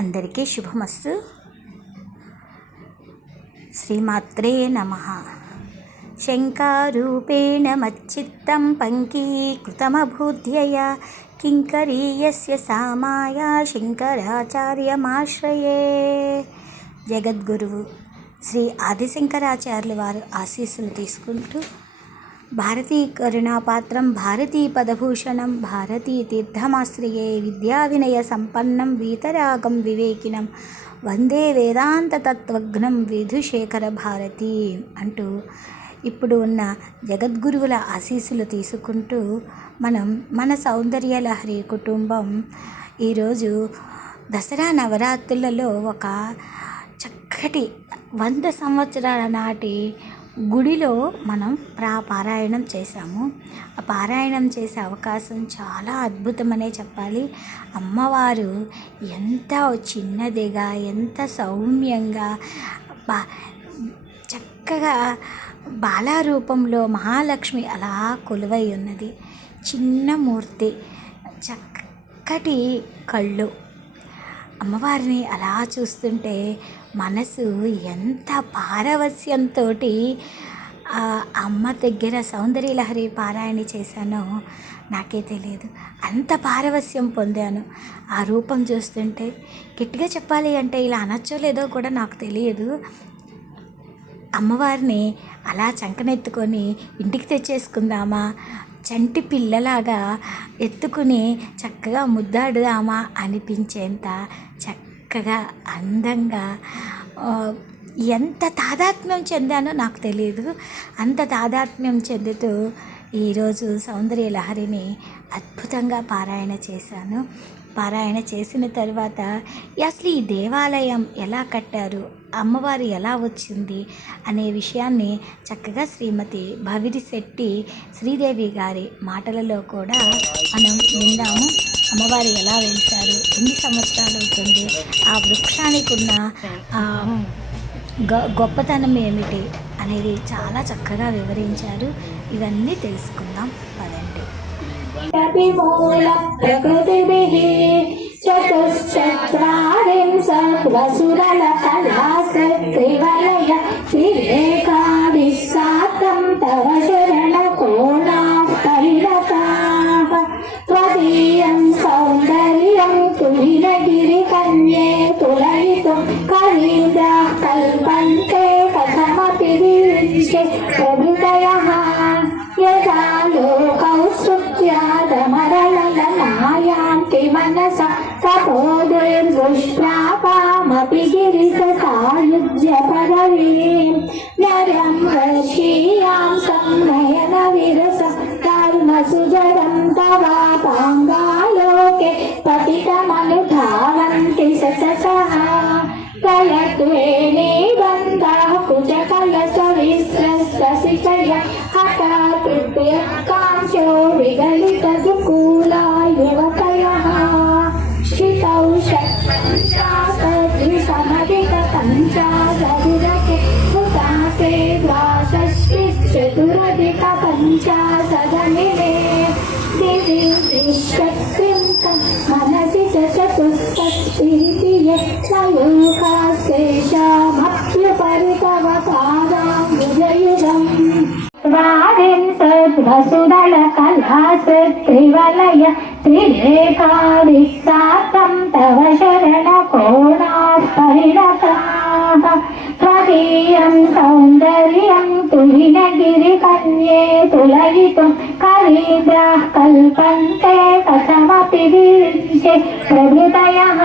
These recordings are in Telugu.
అందరికీ శుభమస్తు. శ్రీమాత్రే నమః. శంకారూపేణ మచ్చిత్తం పంకీకృతమభూద్యయా కింకరీయస్య సామాయా శంకరాచార్యమాశ్రయే. జగద్గురువు శ్రీ ఆదిశంకరాచార్యుల వారు ఆశీస్సులు తీసుకుంటూ భారతీ కరుణాపాత్రం భారతీ పదభూషణం భారతీ తీర్థమాశ్రయే విద్యా వినయ సంపన్నం వీతరాగం వివేకినం వందే వేదాంత తత్వజ్ఞం విధుశేఖర భారతి అంటూ ఇప్పుడు ఉన్న జగద్గురువుల ఆశీస్సులు తీసుకుంటూ మనం మన సౌందర్యలహరి కుటుంబం ఈరోజు దసరా నవరాత్రులలో ఒక చక్కటి 100 సంవత్సరాల నాటి గుడిలో మనం పారాయణం చేశాము. ఆ పారాయణం చేసే అవకాశం చాలా అద్భుతమనే చెప్పాలి. అమ్మవారు ఎంత చిన్నదిగా, ఎంత సౌమ్యంగా, చక్కగా బాలారూపంలో మహాలక్ష్మి అలా కొలువై ఉన్నది. చిన్న మూర్తి, చక్కటి కళ్ళు. అమ్మవారిని అలా చూస్తుంటే మనసు ఎంత పారవస్యంతో అమ్మ దగ్గర సౌందర్యలహరి పారాయణ చేశానో నాకే తెలియదు. అంత పారవస్యం పొందాను ఆ రూపం చూస్తుంటే. గట్టిగా చెప్పాలి అంటే ఇలా అనొచ్చో లేదో కూడా నాకు తెలియదు. అమ్మవారిని అలా చంకనెత్తుకొని ఇంటికి తెచ్చేసుకుందామా, చంటి పిల్లలాగా ఎత్తుకుని చక్కగా ముద్దాడుదామా అనిపించేంత చక్కగా అందంగా ఎంత తాదాత్మ్యం చెందానో నాకు తెలియదు. అంత తాదాత్మ్యం చెందుతూ ఈరోజు సౌందర్యలహరిని అద్భుతంగా పారాయణ చేశాను. పారాయణ చేసిన తర్వాత అసలు ఈ దేవాలయం ఎలా కట్టారు, అమ్మవారు ఎలా వచ్చింది అనే విషయాన్ని చక్కగా శ్రీమతి భవిరిశెట్టి శ్రీదేవి గారి మాటలలో కూడా మనం విందాము. అమ్మవారు ఎలా వెళ్తారు, ఎన్ని సంవత్సరాలు అవుతుంది, ఆ వృక్షానికి ఉన్న గొప్పతనం ఏమిటి అనేది చాలా చక్కగా వివరించారు. ఇవన్నీ తెలుసుకుందాం పదండి. దుష్ప్రాపామపి గిరిసాయుజ్య పదవీం నరం వర్షీయాం సంనయన విరస కర్మ సుజరం తవాపాంగాలోకే పతితమనుధావంతి సససః కయత్వేనే బంధః కుజకలశ విస్రస్తసిచయ హఠాత్ప్యకాంక్షో విగలిత దుకూలా యువకయః శితౌ షట్పంచాశద్విసమధికపంచాశదిరకే హుతాసే ద్వాషష్టిశ్చతురధిక పంచాశదనిమే దివి త్రిశక్తిం మనసి చతుస్సప్తిరితియే సయోకాశేషామప్యుపరి తవ పాదాంబుజయుగం వసుదళ కళాశ్రివలయ త్రిరేఖా విస్సాతం తవ శరణ కోణాపరిణతాః త్వదీయం సౌందర్యం తుహినగిరి కన్యే తులయితుం కరీంద్రాః కల్పంతే కథమపి విరిజ్యే ప్రభృతయః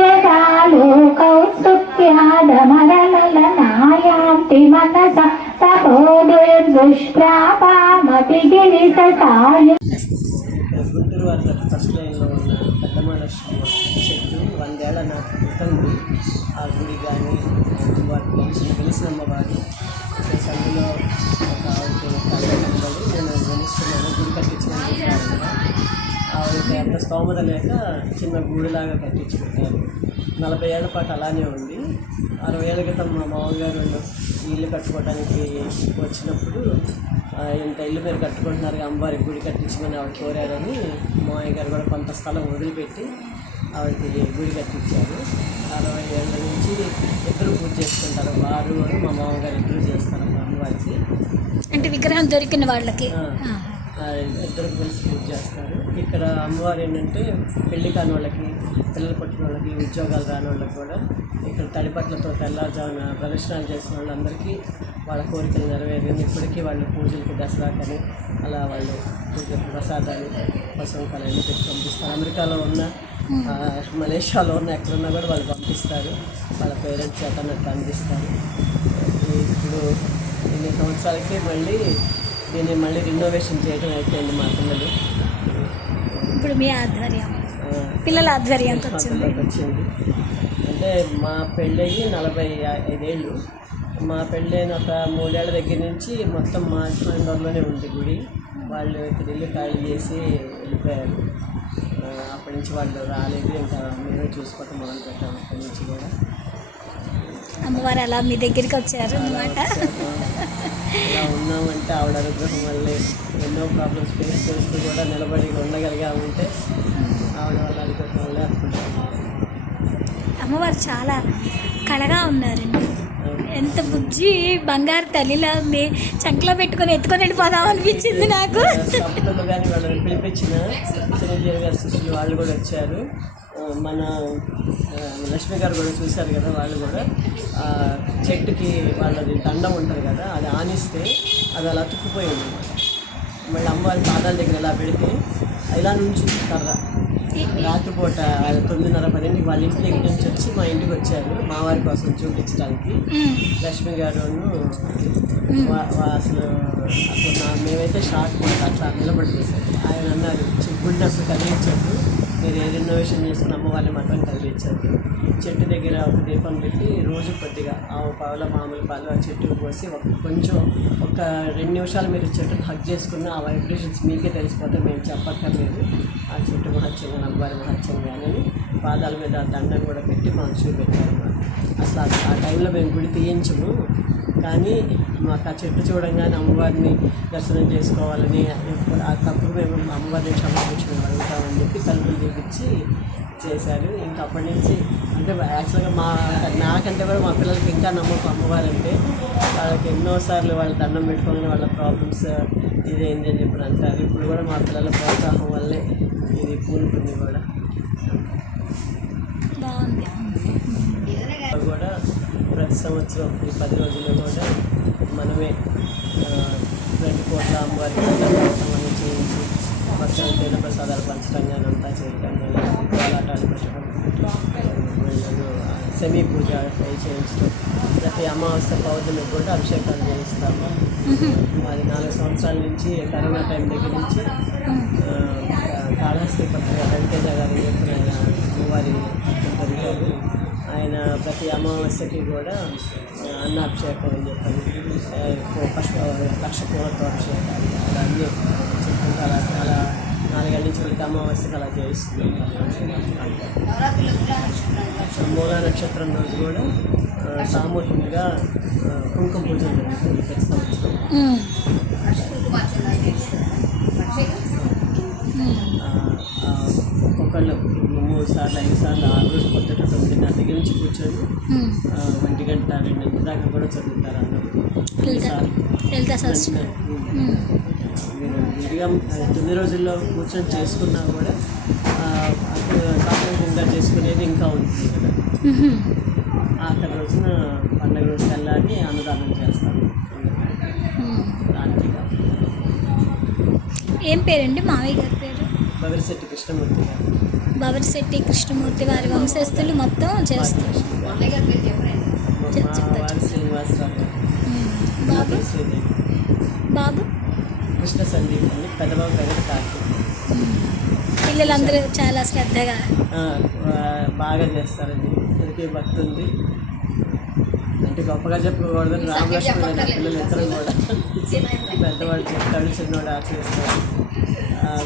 యదా లోకౌ స్తుత్యాదమరలలనాయాంతి మనసా తపోదుర్దుష్ప్రాపామపి గిరిసాయు. గుంటూరు వారి ఫస్ట్ లైన్లో ఉన్న పెద్దమాళేశ్వర చెట్టు 100 ఏళ్ల నాటి క్రితం ఆ గుడి కానీ వారికి వెలిసిన అమ్మవారు అందులో ఒక ఆవిడకి నేను వెలుస్తున్నాను. గుడి కట్టించిన ఆవిడకి అంత స్తోమత లేక చిన్న గూడులాగా కట్టించి పెట్టారు. 40 ఏళ్ల పాటు అలానే ఉంది. 60 ఏళ్ల క్రితం మా మామగారు ఇల్లు కట్టుకోవడానికి వచ్చినప్పుడు ఇంత ఇల్లు మీరు కట్టుకుంటున్నారు, అమ్మవారి గుడి కట్టించమని ఆవిడ కోరారని మామయ్య గారు కూడా కొంత స్థలం వదిలిపెట్టి ఆవిడకి గుడి కట్టించారు. 60 ఏళ్ళ నుంచి ఇద్దరు పూజ చేసుకుంటారు. వారు మా మామగారు ఇద్దరు చేస్తారు అమ్మవారికి. అంటే విగ్రహం దొరికిన వాళ్ళకి. ఇద్దరు కలిసి పూజ చేస్తారు. ఇక్కడ అమ్మవారు ఏంటంటే పెళ్లి కాని వాళ్ళకి, పిల్లలు పుట్టిన వాళ్ళకి, ఉద్యోగాలు రాని వాళ్ళకి కూడా ఇక్కడ తడిపట్లతో తెల్లారుజామున ప్రదర్శనలు చేసిన వాళ్ళందరికీ వాళ్ళ కోరికలు నెరవేరింది. ఇప్పటికీ వాళ్ళు పూజలకి దసరా కానీ అలా వాళ్ళు పూజ ప్రసాదాలు కోసం కళలు పెట్టి పంపిస్తారు. అమెరికాలో ఉన్న మలేషియాలో ఉన్న ఎక్కడున్నా కూడా వాళ్ళు పంపిస్తారు. వాళ్ళ పేరెంట్స్ చేతనట్టు అందిస్తారు. ఇప్పుడు ఇన్ని సంవత్సరాలకి దీన్ని మళ్ళీ రినోవేషన్ చేయడం అయిపోయింది మా పిల్లలు. ఇప్పుడు మీ ఆధ్వర్యం, పిల్లల ఆధ్వర్యంకి వచ్చింది. అంటే మా పెళ్ళయి 45 ఏళ్ళు. మా పెళ్ళైన ఒక 3 ఏళ్ల దగ్గర నుంచి మొత్తం మా హస్బెండ్లోనే ఉంది గుడి. వాళ్ళు ఇక్కడ ఇల్లు ఖాళీ చేసి వెళ్ళిపోయారు. అప్పటి నుంచి వాళ్ళు రాలేదు. ఇంకా మేమే చూసుకోవటం మొదలు పెట్టాము. అప్పటి నుంచి కూడా అమ్మవారు అలా మీ దగ్గరికి వచ్చారు అన్నమాట. ఇలా ఉన్నామంటే ఆవిడ అనుగ్రహం వల్లే. ఎన్నో ప్రాబ్లమ్స్ ఫేస్ చేస్తూ కూడా నిలబడి ఉండగలిగామంటే ఆవిడ వల్ల అనుగ్రహం వల్లే అనుకుంటాను. అమ్మవారు చాలా కళగా ఉన్నారండి. ఎంత బుజ్జి బంగారు తల్లిలా ఉంది. చంకలో పెట్టుకొని ఎత్తుకొని వెళ్ళిపోదాం అనిపించింది నాకు. సభ్యులు కానీ వాళ్ళని పిలిపించిన చిరంజీవి గారి శిష్యులు వాళ్ళు కూడా వచ్చారు. మన లక్ష్మి గారు కూడా చూశారు కదా. వాళ్ళు కూడా చెట్టుకి వాళ్ళది దండం ఉంటుంది కదా, అది ఆనిస్తే అది అలా అతుక్కుపోయింది. మళ్ళీ అమ్మవారి పాదాల దగ్గర ఇలా పెడితే ఇలా నుంచి కర్ర రాత్రిపూట 9:30-10 వాళ్ళ ఇంటి దగ్గర నుంచి వచ్చి మా ఇంటికి వచ్చారు మా వారి కోసం చూపించడానికి. లక్ష్మి గారు అసలు మేమైతే షాక్ మాట అట్లా నిలబడిపోయారు. ఆయన అన్నారు, గుడిని అసలు కదిలించారు, మీరు ఏ రినోవేషన్ చేసుకుని అమ్మవారిని మాత్రం కదిలించారు. చెట్టు దగ్గర ఒక దీపం పెట్టి రోజు కొద్దిగా పావుల మామూలు పాలు ఆ చెట్టుకు పోసి కొంచెం ఒక 2 నిమిషాలు మీరు చెట్టును హగ్ చేసుకున్న ఆ వైబ్రేషన్స్ మీకే తెలిసిపోతే మేము చెప్పక్కర్లేదు. ఆ చెట్టు మహత్యంగా అమ్మవారి మహత్యంగా అని పాదాల మీద దండం కూడా పెట్టి మాకు చూపెట్టారు. అసలు ఆ టైంలో మేము గుడి తీయించము, కానీ మాకు ఆ చెట్టు చూడంగానే అమ్మవారిని దర్శనం చేసుకోవాలని ఆ తప్పుడు మేము అమ్మవారిని క్షమాపించుకుని అడుగుతామని చెప్పి తలుపులు చూపించి చేశారు. ఇంకా అప్పటి నుంచి అంటే యాక్చువల్గా నాకంటే కూడా మా పిల్లలకి ఇంకా నమ్మకం అమ్మవారంటే. వాళ్ళకి ఎన్నోసార్లు వాళ్ళు దండం పెట్టుకోగానే వాళ్ళ ప్రాబ్లమ్స్ ఇదేంటి అని చెప్పి అంటారు. ఇప్పుడు కూడా మా పిల్లల ప్రోత్సాహం వల్లే ఇది పూనుకుంది కూడా. బాగుంది. కూడా ప్రతి సంవత్సరం ఈ 10 రోజుల్లో కూడా మనమే 2 కోట్ల అమ్మవారికి మనం చేయించి మొత్తం తేన ప్రసాదాలు పంచడం కానీ అంతా చేయడం కానీ కోలాటాలు పెట్టడం, సెమీ పూజ చేయించడం, ప్రతి అమావాస్య పౌర్ణమికి కూడా అభిషేకాలు చేయిస్తాము. అది 4 సంవత్సరాల నుంచి కరోనా టైం దగ్గర నుంచి కాళహస్తి పత్రిక వెంకటేజ గారు చెప్పిన అమ్మవారి దొరికారు. ఆయన ప్రతి అమావాస్యకి కూడా అన్నాభిషేకం అని చెప్పారు, 1,00,000 పూలతో అభిషేకాలు అలా అన్నీ చెప్పుకుంటూ అలా 4 ఏళ్ళ నుంచి ప్రతి అమావాస్యకి అలా చేయిస్తుంది. మూలా నక్షత్రం రోజు కూడా సామూహికంగా కుంకుమ పూజ జరుగుతుంది ప్రతి సంవత్సరం. ఒక్కొక్కళ్ళు 3 సార్లు 5 సార్లు 6 రోజులు పొద్దుట 9:30 దగ్గర నుంచి కూర్చొని 1 గంట 2 దాకా కూడా చదువుతారు అన్నారు. విడిగా 9 రోజుల్లో కూర్చొని చేసుకున్నా కూడా సామూహికంగా చేసుకునేది ఇంకా ఉంటుంది కదా. ఆఖరి రోజున పండుగ రోజు వెళ్ళాలి అన్నదానం చేస్తాము. దానికి ఏం పేరండి మావయ్య గారి పేరు? బవిరిశెట్టి కృష్ణమూర్తి గారు. బవిరిశెట్టి కృష్ణమూర్తి వారి వంశస్థులు మొత్తం చేస్తారు. వారి శ్రీనివాసరావు గారు. బాబు బాబు కృష్ణ సందీప్ అండి. పెద్దబాబు గారు కార్తీక్. పిల్లలందరూ చాలా శ్రద్ధగా బాగా చేస్తారండి. ఇద్దరికి భక్తి ఉంది అంటే గొప్పగా చెప్పకూడదు. రామలక్ష్మణ పిల్లలు ఇద్దరు కూడా పెద్దవాడు చెప్తాడు, చిన్నవాడు ఆచరిస్తాడు.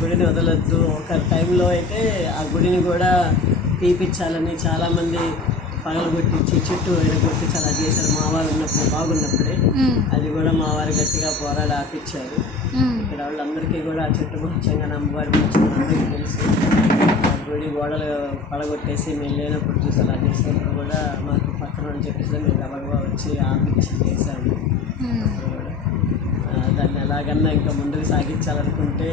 గుడిని వదలొద్దు. ఒక టైంలో అయితే ఆ గుడిని కూడా తీపిచ్చాలని చాలామంది పగలగొట్టించి చెట్టు ఎడగొట్టి చాలా చేశారు. మావారు ఉన్నప్పుడు బాగున్నప్పుడే అది కూడా మావారు గట్టిగా పోరాడి ఆపిచ్చారు. ఇక్కడ వాళ్ళందరికీ కూడా ఆ చెట్టు ముఖ్యంగా అమ్మవారి ముఖ్యంగా అందరికీ తెలుసు. గుడి గోడలు పడగొట్టేసి మేము లేనప్పుడు చూసి అలా చేసినప్పుడు కూడా మాకు పక్కన అని చెప్పేసి మేము గబగబా వచ్చి ఆపించి చేశాము. అప్పుడు కూడా దాన్ని ఎలాగన్నా ఇంకా ముందుకు సాగించాలనుకుంటే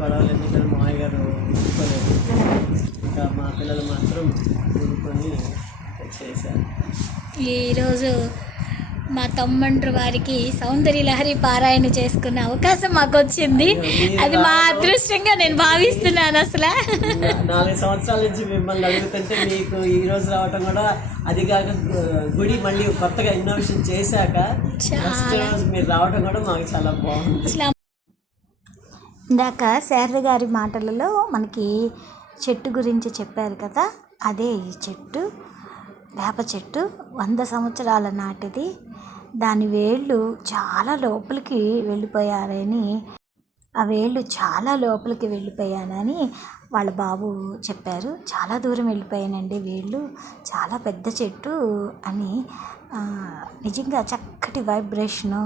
గొడవలు ఎందుకంటే మామయ్య గారు ఊరుకోలేదు. ఇంకా మా పిల్లలు మాత్రం ఊరుకొని చేశారు. ఈరోజు మా తమ్మండ్రు వారికి సౌందర్య లహరి పారాయణ చేసుకునే అవకాశం మాకు వచ్చింది. అది మా అదృష్టంగా నేను భావిస్తున్నాను. అసలు 4 సంవత్సరాల నుంచి మిమ్మల్ని అడుగుతుంటే మీకు ఈ రోజు రావటం కూడా, అది కాక గుడి మళ్ళీ కొత్తగా ఇన్నోవేషన్ చేశాక ఫస్ట్ రోజు మీరు రావటం కూడా మాకు చాలా బాగుంది. అసలు ఇందాక శారద గారి మాటలలో మనకి చెట్టు గురించి చెప్పారు కదా, అదే ఈ చెట్టు వేప చెట్టు 100 సంవత్సరాల నాటిది. దాని వేళ్ళు చాలా లోపలికి వెళ్ళిపోయారని, ఆ వేళ్ళు చాలా లోపలికి వెళ్ళిపోయానని వాళ్ళ బాబు చెప్పారు. చాలా దూరం వెళ్ళిపోయానండి వేళ్ళు, చాలా పెద్ద చెట్టు అని. నిజంగా చక్కటి వైబ్రేషను,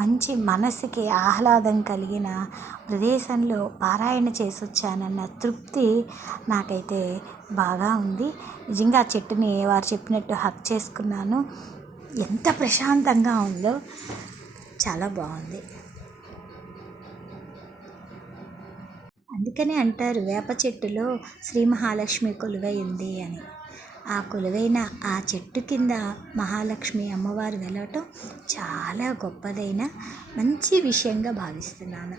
మంచి మనసుకి ఆహ్లాదం కలిగిన ప్రదేశంలో పారాయణ చేసి వచ్చానన్న తృప్తి నాకైతే బాగా ఉంది. నిజంగా ఆ చెట్టుని వారు చెప్పినట్టు హక్ చేసుకున్నాను. ఎంత ప్రశాంతంగా ఉందో, చాలా బాగుంది. అందుకనే అంటారు వేప చెట్టులో శ్రీ మహాలక్ష్మి కొలువై ఉంది అని. ఆ కొలువైన ఆ చెట్టు కింద మహాలక్ష్మి అమ్మవారు వెళ్ళటం చాలా గొప్పదైన మంచి విషయంగా భావిస్తున్నాను.